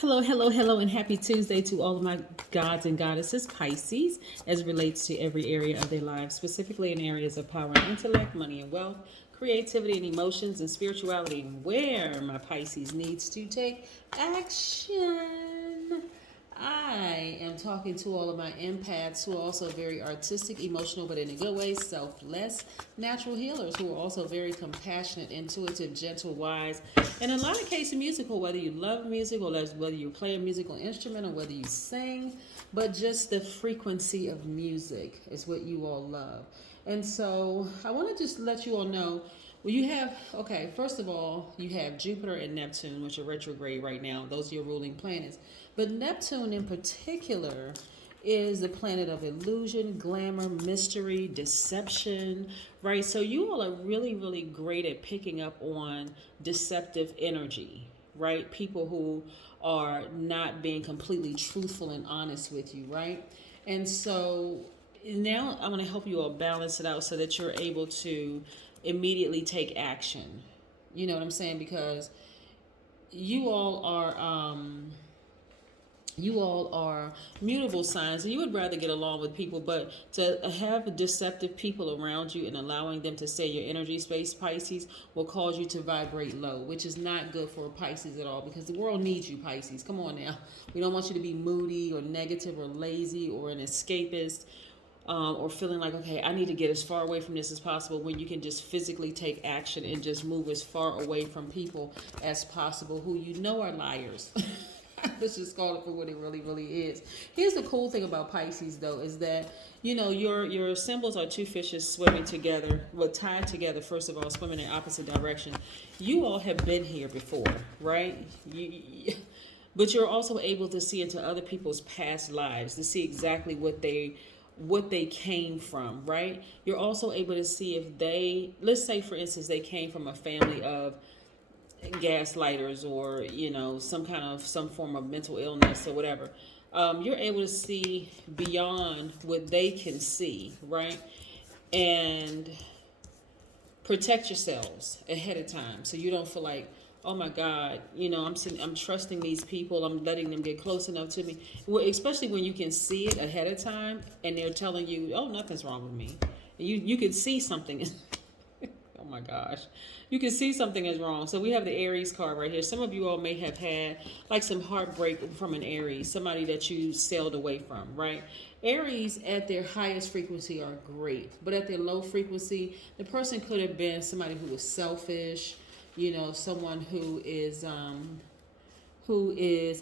Hello, hello, hello, and happy Tuesday to all of my gods and goddesses, Pisces, as relates to every area of their lives, specifically in areas of power and intellect, money and wealth, creativity and emotions, and spirituality, where my Pisces needs to take action. I am talking to all of my empaths who are also very artistic, emotional, but in a good way, selfless, natural healers who are also very compassionate, intuitive, gentle, wise, and in a lot of cases musical, whether you love music or whether you play a musical instrument or whether you sing, but just the frequency of music is what you all love. And so I want to just let you all know, well, you have, okay, first of all, you have Jupiter and Neptune, which are retrograde right now. Those are your ruling planets. But Neptune in particular is the planet of illusion, glamour, mystery, deception, right? So you all are really, really great at picking up on deceptive energy, right? People who are not being completely truthful and honest with you, right? And so now I'm going to help you all balance it out so that you're able to immediately take action. You know what I'm saying? Because you all are you all are mutable signs, and you would rather get along with people, but to have deceptive people around you and allowing them to say your energy space, Pisces, will cause you to vibrate low, which is not good for Pisces at all, because the world needs you, Pisces. Come on now. We don't want you to be moody or negative or lazy or an escapist, or feeling like, okay, I need to get as far away from this as possible, when you can just physically take action and just move as far away from people as possible who you know are liars. Let's just call it for what it really, really is. Here's the cool thing about Pisces, though, is that, you know, your symbols are two fishes swimming together, well, tied together, first of all, swimming in opposite direction. You all have been here before, right? But you're also able to see into other people's past lives, to see exactly what they came from, right? You're also able to see if they, let's say for instance, they came from a family of gaslighters, or you know, some form of mental illness or whatever. You're able to see beyond what they can see, right? And protect yourselves ahead of time, so you don't feel like, oh my God, you know, I'm trusting these people, I'm letting them get close enough to me. Well, especially when you can see it ahead of time and they're telling you, oh, nothing's wrong with me. You can see something. Oh my gosh. You can see something is wrong. So we have the Aries card right here. Some of you all may have had like some heartbreak from an Aries, somebody that you sailed away from, right? Aries at their highest frequency are great, but at their low frequency, the person could have been somebody who was selfish, you know, someone who is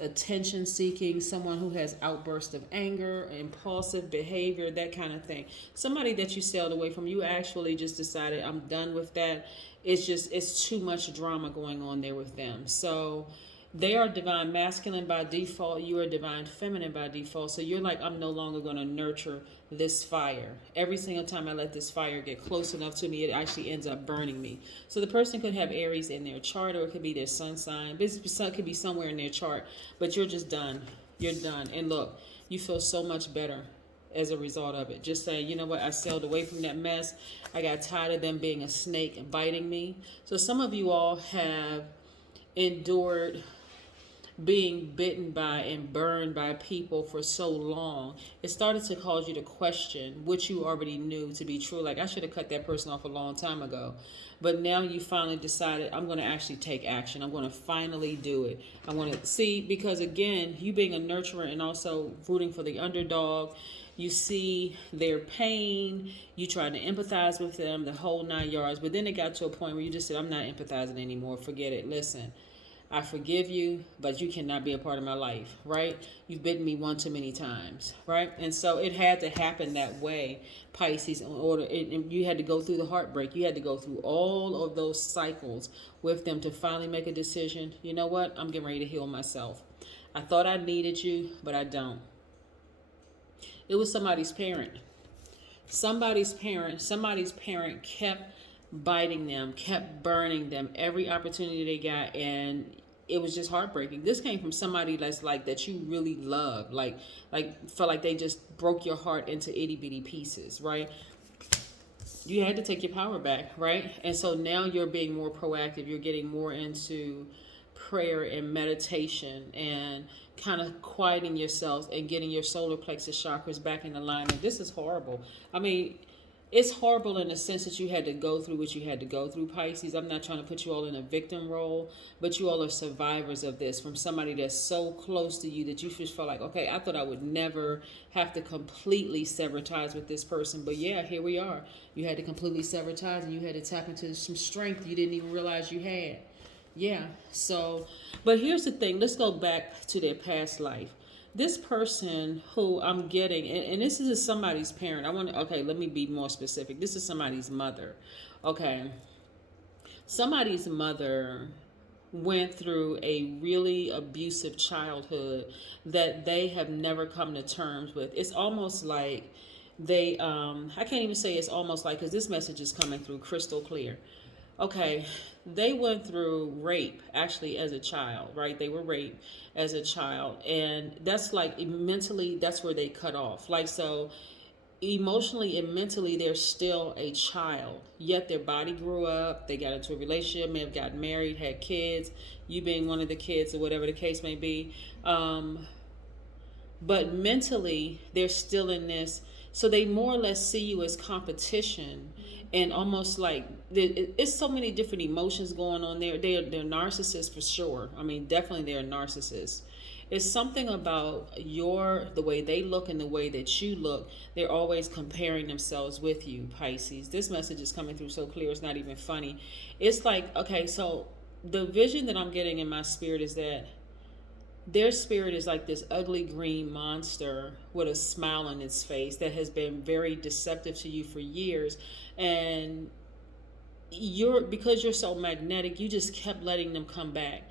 attention seeking, someone who has outbursts of anger, impulsive behavior, that kind of thing. Somebody that you sailed away from, you actually just decided, I'm done with that. It's too much drama going on there with them. So they are divine masculine by default. You are divine feminine by default. So you're like, I'm no longer going to nurture this fire. Every single time I let this fire get close enough to me, it actually ends up burning me. So the person could have Aries in their chart, or it could be their sun sign. It could be somewhere in their chart, but you're just done. You're done. And look, you feel so much better as a result of it. Just saying, you know what, I sailed away from that mess. I got tired of them being a snake and biting me. So some of you all have endured being bitten by and burned by people for so long, it started to cause you to question what you already knew to be true. Like, I should have cut that person off a long time ago. But now you finally decided, I'm going to actually take action. I'm going to finally do it. I want to see, because again, you being a nurturer and also rooting for the underdog, you see their pain, you try to empathize with them, the whole 9 yards. But then it got to a point where you just said, I'm not empathizing anymore. Forget it. Listen, I forgive you, but you cannot be a part of my life, right? You've bitten me one too many times, right? And so it had to happen that way, Pisces, in order, and you had to go through the heartbreak. You had to go through all of those cycles with them to finally make a decision. You know what? I'm getting ready to heal myself. I thought I needed you, but I don't. It was somebody's parent. Somebody's parent kept biting them, kept burning them every opportunity they got, and it was just heartbreaking. This came from somebody that's like, that you really love, like felt like they just broke your heart into itty bitty pieces, right? You had to take your power back, right? And so now you're being more proactive. You're getting more into prayer and meditation and kind of quieting yourself and getting your solar plexus chakras back in alignment. This is horrible. I mean, it's horrible in the sense that you had to go through what you had to go through, Pisces. I'm not trying to put you all in a victim role, but you all are survivors of this from somebody that's so close to you that you just feel like, okay, I thought I would never have to completely sever ties with this person. But yeah, here we are. You had to completely sever ties and you had to tap into some strength you didn't even realize you had. Yeah. So, but here's the thing. Let's go back to their past life. This person who I'm getting, and this is somebody's parent. Okay, let me be more specific. This is somebody's mother. Okay. Somebody's mother went through a really abusive childhood that they have never come to terms with. It's almost like I can't even say it's almost like, because this message is coming through crystal clear. Okay, they went through rape actually as a child, right? They were raped as a child, and that's like mentally, that's where they cut off. Like, so emotionally and mentally, they're still a child, yet their body grew up, they got into a relationship, may have gotten married, had kids, you being one of the kids or whatever the case may be. But mentally, they're still in this. So they more or less see you as competition, and almost like it's so many different emotions going on there. They're narcissists for sure. I mean, definitely they're narcissists. It's something about the way they look and the way that you look. They're always comparing themselves with you, Pisces. This message is coming through so clear, it's not even funny. It's like, okay, so the vision that I'm getting in my spirit is that their spirit is like this ugly green monster with a smile on its face that has been very deceptive to you for years. And because you're so magnetic, you just kept letting them come back.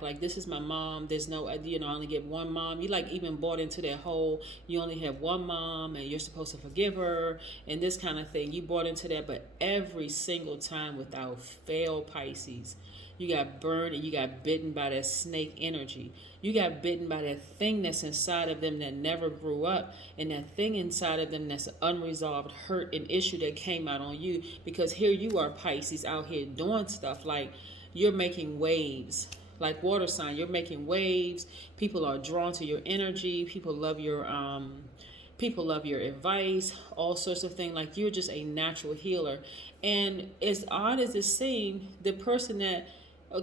Like, this is my mom. There's no, I only get one mom. You like even bought into that whole, you only have one mom and you're supposed to forgive her and this kind of thing. You bought into that, but every single time without fail, Pisces, you got burned and you got bitten by that snake energy. You got bitten by that thing that's inside of them that never grew up, and that thing inside of them that's an unresolved hurt and issue that came out on you, because here you are, Pisces, out here doing stuff like you're making waves. Like water sign, you're making waves. People are drawn to your energy. People love your advice, all sorts of things. Like, you're just a natural healer. And as odd as it seems, the person that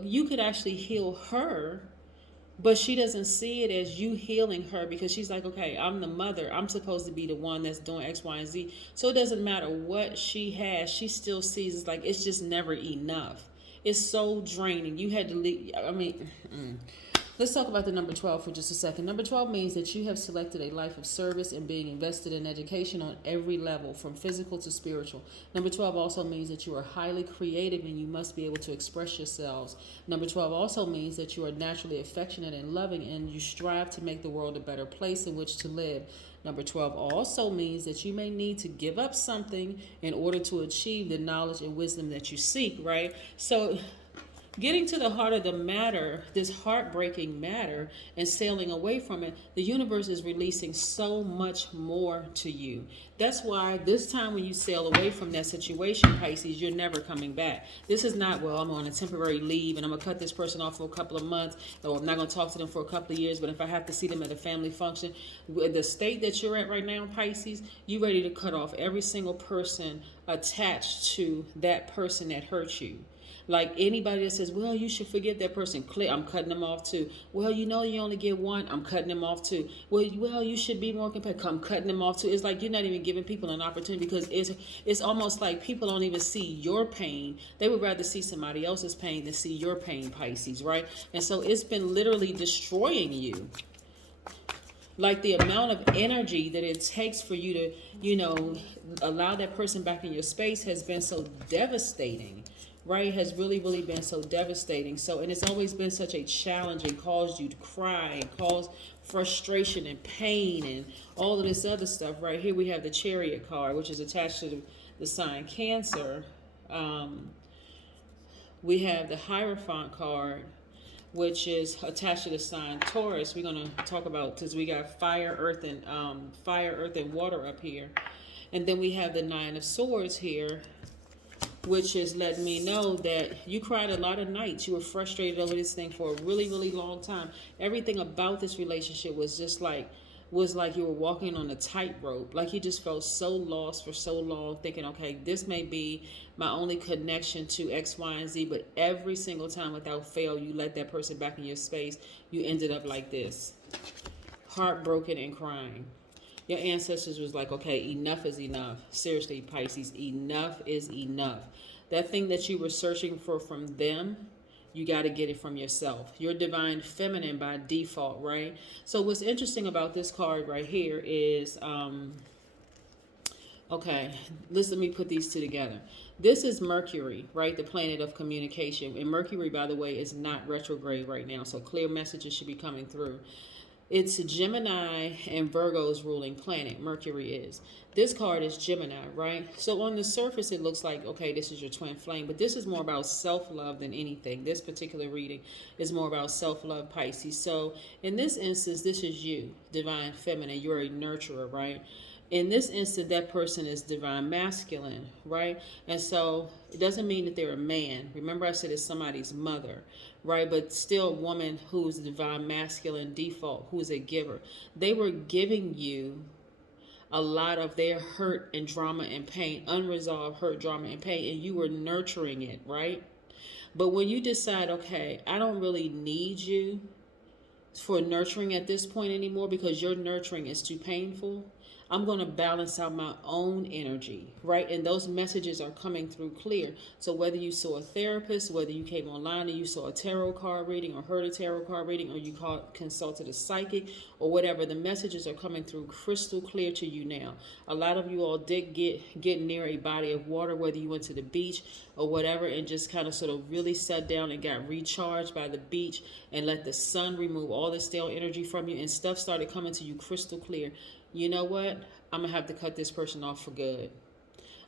you could actually heal her, but she doesn't see it as you healing her, because she's like, okay, I'm the mother. I'm supposed to be the one that's doing X, Y, and Z. So it doesn't matter what she has. She still sees it's like it's just never enough. It's so draining. You had to leave. I mean, let's talk about the number 12 for just a second. Number 12 means that you have selected a life of service and being invested in education on every level, from physical to spiritual. Number 12 also means that you are highly creative and you must be able to express yourselves. Number 12 also means that you are naturally affectionate and loving, and you strive to make the world a better place in which to live. Number 12 also means that you may need to give up something in order to achieve the knowledge and wisdom that you seek, right? So getting to the heart of the matter, this heartbreaking matter, and sailing away from it, the universe is releasing so much more to you. That's why this time when you sail away from that situation, Pisces, you're never coming back. This is not, well, I'm on a temporary leave and I'm going to cut this person off for a couple of months, or I'm not going to talk to them for a couple of years, but if I have to see them at a family function, the state that you're at right now, Pisces, you're ready to cut off every single person attached to that person that hurt you. Like anybody that says, well, you should forgive that person, I'm cutting them off too. Well, you only get one, I'm cutting them off too. Well, you should be more compassionate, I'm cutting them off too. It's like you're not even giving people an opportunity, because it's almost like people don't even see your pain. They would rather see somebody else's pain than see your pain, Pisces, right? And so it's been literally destroying you. Like the amount of energy that it takes for you to, allow that person back in your space has been so devastating. Right, has really, really been so devastating. So, and it's always been such a challenge and caused you to cry and caused frustration and pain and all of this other stuff. Right here we have the Chariot card, which is attached to the sign Cancer. We have the Hierophant card, which is attached to the sign Taurus. We're going to talk about, because we got fire, earth, and water up here. And then we have the Nine of Swords here, which is letting me know that you cried a lot of nights. You were frustrated over this thing for a really, really long time. Everything about this relationship was just like, you were walking on a tightrope. Like you just felt so lost for so long, thinking, okay, this may be my only connection to X, Y, and Z. But every single time without fail, you let that person back in your space. You ended up like this, heartbroken and crying. Your ancestors was like, okay, enough is enough. Seriously, Pisces, enough is enough. That thing that you were searching for from them, you got to get it from yourself. You're divine feminine by default, right? So what's interesting about this card right here is, okay, let me put these two together. This is Mercury, right? The planet of communication. And Mercury, by the way, is not retrograde right now. So clear messages should be coming through. It's Gemini and Virgo's ruling planet. Mercury is. This card is Gemini, right? So on the surface, it looks like, okay, this is your twin flame. But this is more about self-love than anything. This particular reading is more about self-love, Pisces. So in this instance, this is you, divine feminine. You're a nurturer, right? In this instance, that person is divine masculine, right? And so it doesn't mean that they're a man. Remember I said it's somebody's mother, right? But still a woman who's divine masculine default, who's a giver. They were giving you a lot of their hurt and drama and pain, unresolved hurt, drama, and pain, and you were nurturing it, right? But when you decide, okay, I don't really need you for nurturing at this point anymore because your nurturing is too painful, I'm going to balance out my own energy, right? And those messages are coming through clear. So whether you saw a therapist, whether you came online and you saw a tarot card reading or heard a tarot card reading, or you consulted a psychic or whatever, the messages are coming through crystal clear to you now. A lot of you all did get near a body of water, whether you went to the beach or whatever, and just kind of sort of really sat down and got recharged by the beach and let the sun remove all the stale energy from you, and stuff started coming to you crystal clear. You know what? I'm going to have to cut this person off for good.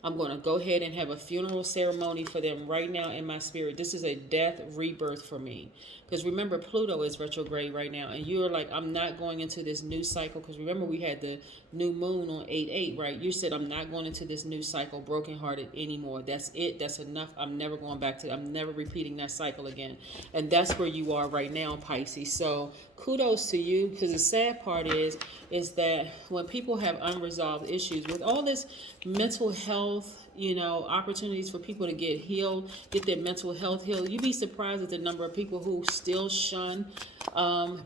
I'm going to go ahead and have a funeral ceremony for them right now in my spirit. This is a death rebirth for me. Because remember, Pluto is retrograde right now. And you're like, I'm not going into this new cycle. Because remember, we had the new moon on 8/8, right? You said, I'm not going into this new cycle brokenhearted anymore. That's it. That's enough. I'm never going back to it. I'm never repeating that cycle again. And that's where you are right now, Pisces. So kudos to you. Because the sad part is that when people have unresolved issues with all this mental health, opportunities for people to get healed, get their mental health healed, you'd be surprised at the number of people who still shun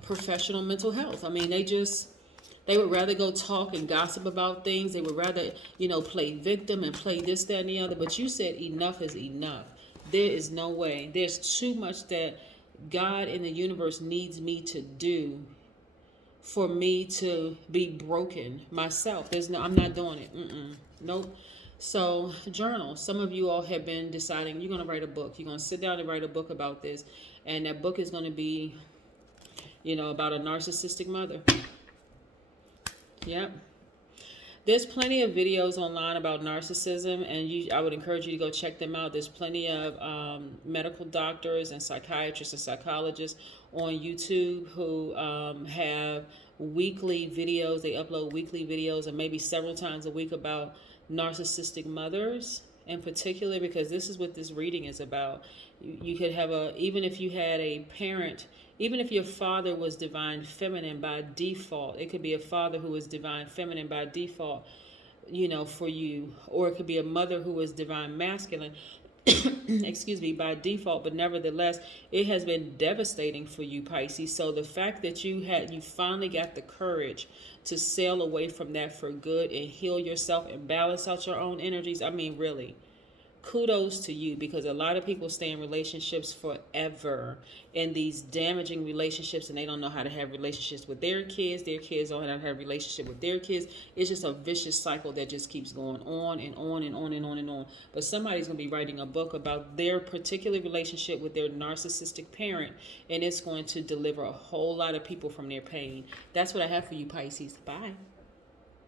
professional mental health. I mean, they would rather go talk and gossip about things. They would rather, play victim and play this, that, and the other. But you said enough is enough. There is no way. There's too much that God in the universe needs me to do for me to be broken myself. I'm not doing it. Nope. So journal. Some of you all have been deciding you're going to write a book. You're going to sit down and write a book about this. And that book is going to be, about a narcissistic mother. Yep. There's plenty of videos online about narcissism, and I would encourage you to go check them out. There's plenty of medical doctors and psychiatrists and psychologists on YouTube who have weekly videos. They upload weekly videos and maybe several times a week about narcissistic mothers in particular, because this is what this reading is about. You could have even if you had a parent, even if your father was divine feminine by default, it could be a father who was divine feminine by default, for you, or it could be a mother who was divine masculine, excuse me, by default, but nevertheless, it has been devastating for you, Pisces. So the fact that you finally got the courage to sail away from that for good and heal yourself and balance out your own energies, I mean, really, kudos to you, because a lot of people stay in relationships forever, in these damaging relationships, and they don't know how to have relationships with their kids don't know how to have a relationship with their kids. It's just a vicious cycle that just keeps going on and on and on and on and on. But somebody's going to be writing a book about their particular relationship with their narcissistic parent, and it's going to deliver a whole lot of people from their pain. That's what I have for you, Pisces. Bye.